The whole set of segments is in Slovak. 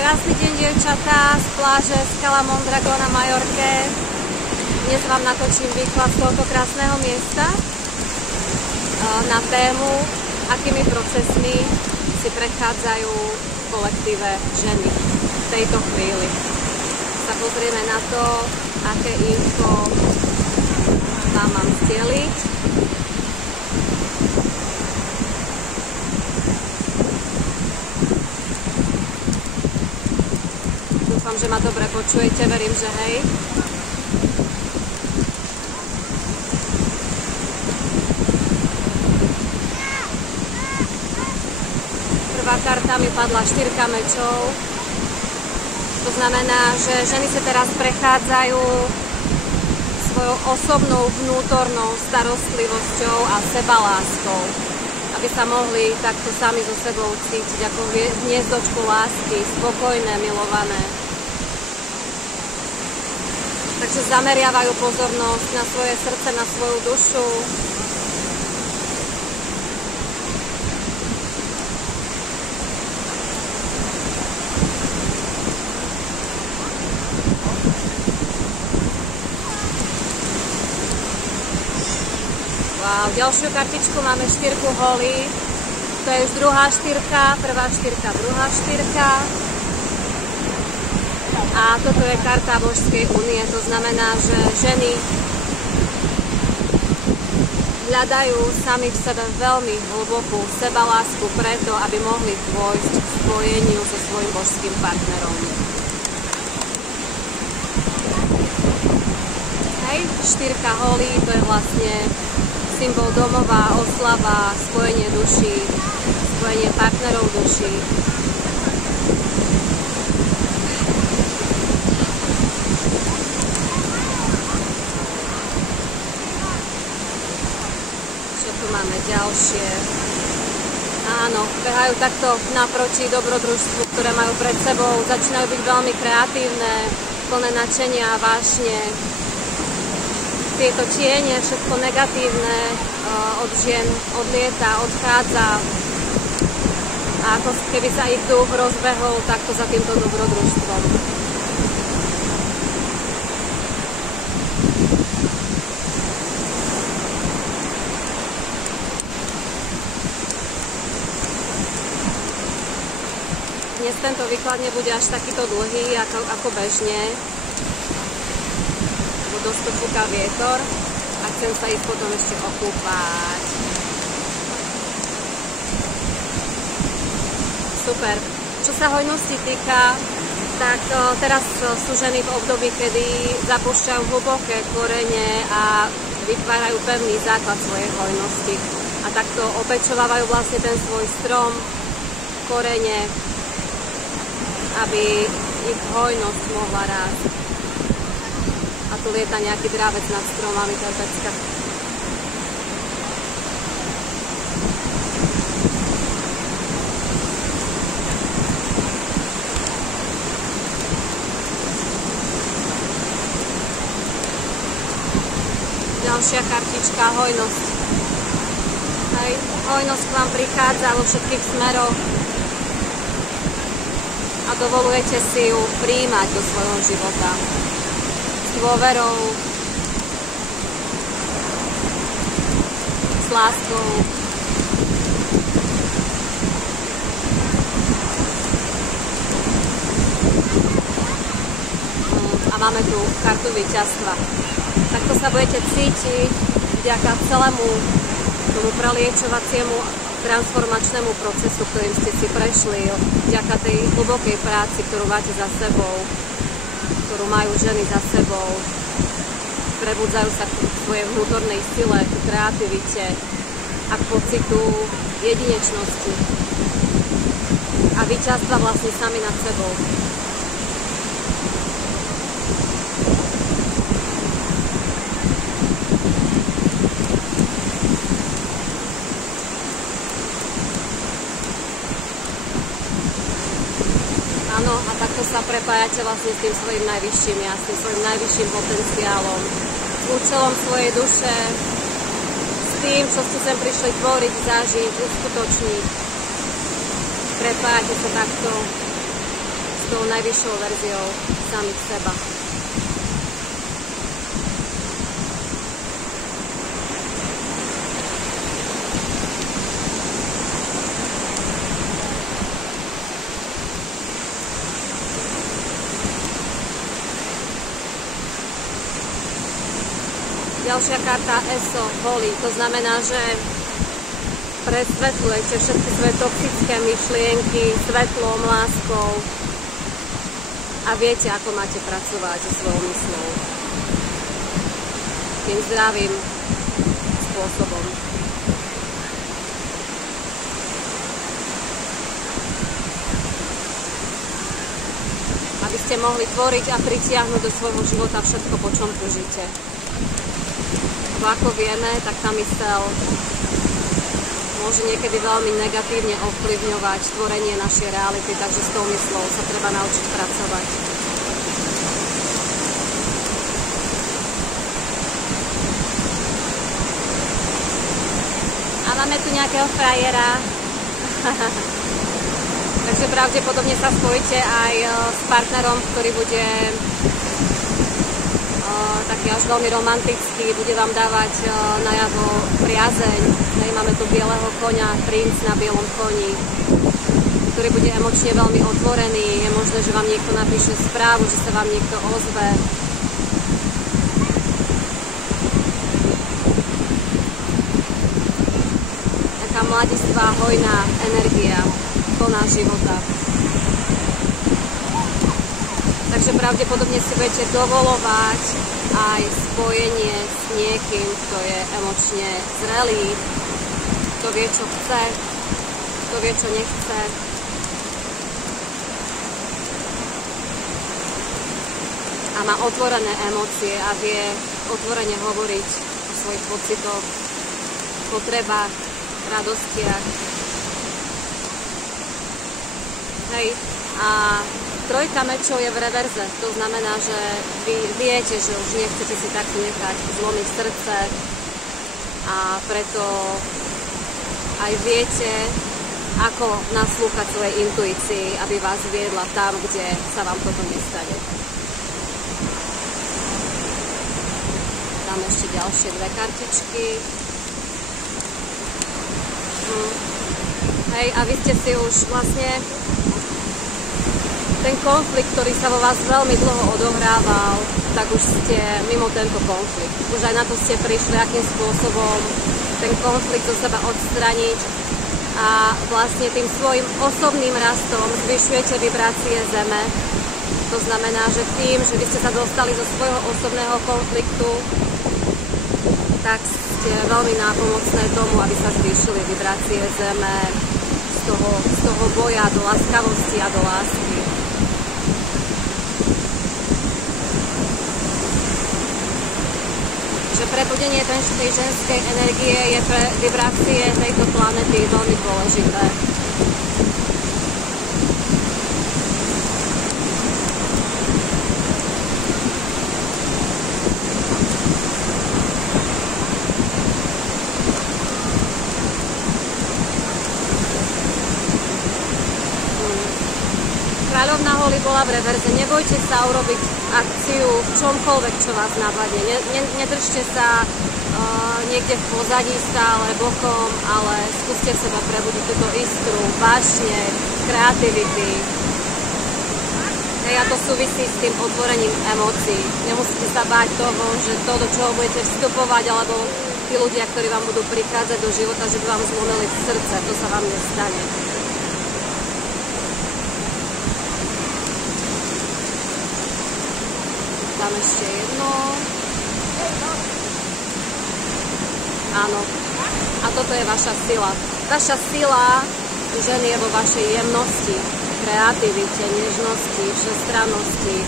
Krásny deň, dievčatá, z pláže Scala Mondragón na Majorke. Dnes vám natočím výklad tohto krásneho miesta na tému, akými procesmi si prechádzajú v kolektíve ženy v tejto chvíli. Sa pozrieme na to, aké info vám mám zdieľiť. Dúfam, že ma dobre počujete, verím, že hej. Prvá karta mi padla 4 mečov. To znamená, že ženy sa teraz prechádzajú svojou osobnou vnútornou starostlivosťou a sebaláskou, aby sa mohli takto sami so sebou cítiť ako hniezdočku lásky, spokojné, milované. Takže zameriavajú pozornosť na svoje srdce, na svoju dušu. Wow, ďalšiu kartičku máme 4 holí. To je už druhá štyrka, prvá štyrka, druhá štyrka. A toto je karta Božskej únie, to znamená, že ženy hľadajú sami v sebe veľmi hlbokú sebalásku preto, aby mohli dôjsť k spojeniu so svojím božským partnerom. Hej, štyrka holí, to je vlastne symbol domova, oslava, spojenie duší, spojenie partnerov duší. Máme ďalšie. Áno, behajú takto naproti dobrodružstvu, ktoré majú pred sebou. Začínajú byť veľmi kreatívne, plné nadšenia a vášne. Tieto tiene, všetko negatívne od žien odlieta, odchádza. A ako keby sa ich duch rozbehol takto za týmto dobrodružstvom. Dnes tento výklad nebude až takýto dlhý ako bežne, lebo dosť to fúka vietor a chcem sa ísť potom ešte okúpať. Super. Čo sa hojnosti týka, tak teraz sú ženy v období, kedy zapúšťajú hlboké korene a vytvárajú pevný základ svojej hojnosti. A takto opečovávajú vlastne ten svoj strom, korene, aby ich hojnosť mohla rásť. A tu lieta nejaký drávec nad stromami, to je pecka. Ďalšia kartička, hojnosť. Hej, hojnosť k vám prichádza vo všetkých smeroch. A dovolujete si ju prijímať do svojho života s dôverou, s láskou. A máme tu kartu víťazstva. Takto sa budete cítiť vďaka celému tomu preliečovaciemu transformačnému procesu, ktorým ste si prešli, vďaka tej hlbokej práci, ktorú máte za sebou, ktorú majú ženy za sebou. Prebudzajú sa k svojej vnútornej sile, k kreativite a k pocitu jedinečnosti a víťazstva vlastne sami nad sebou. Áno, a takto sa prepájate vlastne s tým svojím najvyšším ja, s tým svojím najvyšším potenciálom, s účelom svojej duše, s tým, čo ste sem prišli tvoriť, zažiť, uskutočniť. Prepájate sa takto s tou najvyššou verziou samých seba. Ďalšia karta ESO, Holy, to znamená, že presvetľujete všetky svoje toxické myšlienky svetlom, láskou a viete, ako máte pracovať so svojou myslou. Tým zdravým spôsobom. Aby ste mohli tvoriť a pritiahnuť do svojho života všetko, po čom túžite. Ako vieme, tak tá myseľ môže niekedy veľmi negatívne ovplyvňovať tvorenie našej reality, takže s tou myslou sa treba naučiť pracovať. A máme tu nejakého frajera. Takže pravdepodobne sa spojíte aj s partnerom, ktorý bude taký až veľmi romantický, bude vám dávať najavo priazeň. Máme tu bieleho koňa, princ na bielom koni, ktorý bude emočne veľmi otvorený. Je možné, že vám niekto napíše správu, že sa vám niekto ozve. Taká mladistvá, hojná energia, plná života. Takže pravdepodobne si budete dovolovať aj spojenie s niekým, kto je emočne zrelý, kto vie, čo chce, kto vie, čo nechce. A má otvorené emócie a vie otvorene hovoriť o svojich pocitoch, potrebách, radostiach. Hej, a trojka mečov je v reverze, to znamená, že vy viete, že už nechcete si takto nechať zlomiť srdce a preto aj viete, ako naslúchať svojej intuícii, aby vás viedla tam, kde sa vám toto nestane. Dám ešte ďalšie dve kartičky. Hej, a vy ste si už vlastne ten konflikt, ktorý sa vo vás veľmi dlho odohrával, tak už ste mimo tento konflikt. Už aj na to ste prišli, akým spôsobom ten konflikt do seba odstraniť a vlastne tým svojim osobným rastom zvyšujete vibrácie Zeme. To znamená, že tým, že vy ste sa dostali zo svojho osobného konfliktu, tak ste veľmi nápomocné tomu, aby sa zvýšili vibrácie Zeme z toho boja do láskavosti a do lásky. Prebudenie tej ženskej energie je pre vibrácie tejto planety veľmi dôležité. Kráľovná Holy bola v reverze. Nebojte sa urobiť akciu v čomkoľvek, čo vás napadne. Nedržte sa niekde v pozadí stále, bokom, ale skúste v sebe prebudiť túto iskru, vášne, kreativity. Hej, a to súvisí s tým otvorením emócií. Nemusíte sa báť toho, že to, do čoho budete vstupovať, alebo tí ľudia, ktorí vám budú prichádzať do života, že by vám zlomili srdce. To sa vám nestane. Dám ešte jedno. Áno. A toto je vaša sila. Vaša sila ženy je vo vašej jemnosti, kreativite, nežnosti, všestrannosti.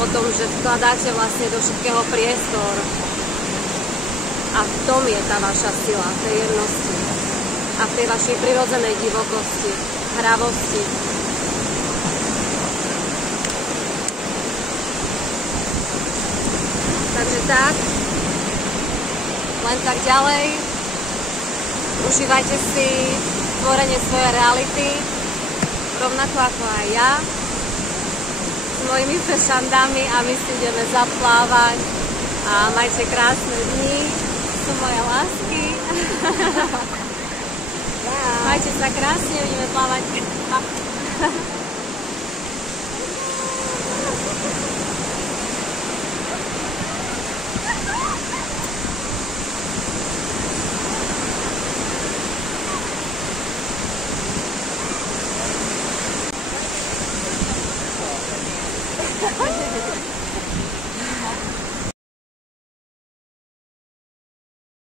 O tom, že vkladáte vlastne do všetkého priestor. A v tom je tá vaša sila, v tej jemnosti. A v tej vašej prirodzenej divokosti, hravosti. Takže tak, len tak ďalej, užívajte si tvorenie svojej reality, rovnako ako aj ja. mojimi fešandami a my si ideme zaplávať. A majte krásne dni, sú moje lásky. Majte sa krásne, ideme plávať.